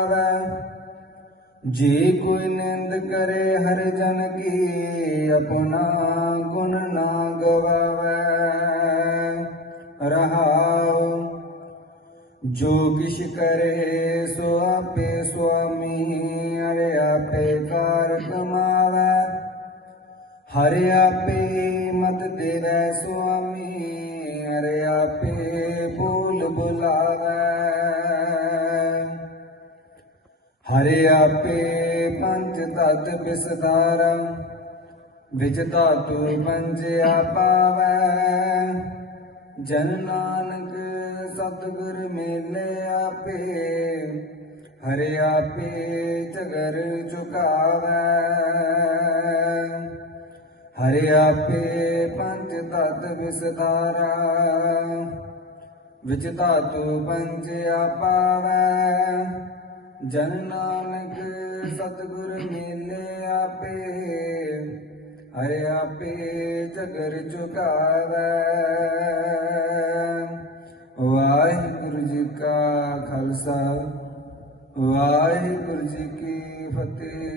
ਗਾਵੇ ਜੇ ਕੋਈ ਨਿੰਦ ਕਰੇ, ਹਰ ਜਨ ਕੀ ਆਪਣਾ ਗੁਣ ਨਾ ਗਵਾਵੇ। ਰਹਾਉ, ਜੋ ਕਿਛ ਕਰੇ, ਸੋ ਆਪੇ ਸੁਆਮੀ ਹਰਿ ਆਪੇ ਕਾਰ ਕਮਾਵੇ। ਹਰਿ ਆਪੇ ਮਤ ਦੇਵੈ ਸੁਆਮੀ। ਹਰਿ ਆਪੇ ਪੰਜ ਤਤ ਬਿਸਦਾਰਾ ਵਿਚ ਧਾਤੂ ਪੰਜਿਆ ਪਾਵੈ ਜਨ ਨਾਨਕ ਸਤਿਗੁਰ ਮੇਲੇ ਆਪੇ, ਹਰਿ ਆਪੇ ਜਗਰ ਝੁਕਾਵੈ। ਹਰਿ ਆਪੇ ਪੰਜ ਤਤ ਵਿਸਦਾਰਾ ਵਿਚ ਧਾਤੂ ਪੰਜਿਆ ਪਾਵੈ ਜਨ ਨਾਨਕ ਸਤਿਗੁਰ ਮੇਲੇ ਆਪੇ, ਹਰਿ ਆਪੇ ਝਗਰ ਝੁਕਾਵੈ। ਵਾਹਿਗੁਰੂ ਜੀ ਕਾ ਖਾਲਸਾ, ਵਾਹਿਗੁਰੂ ਜੀ ਕੀ ਫਤਿਹ।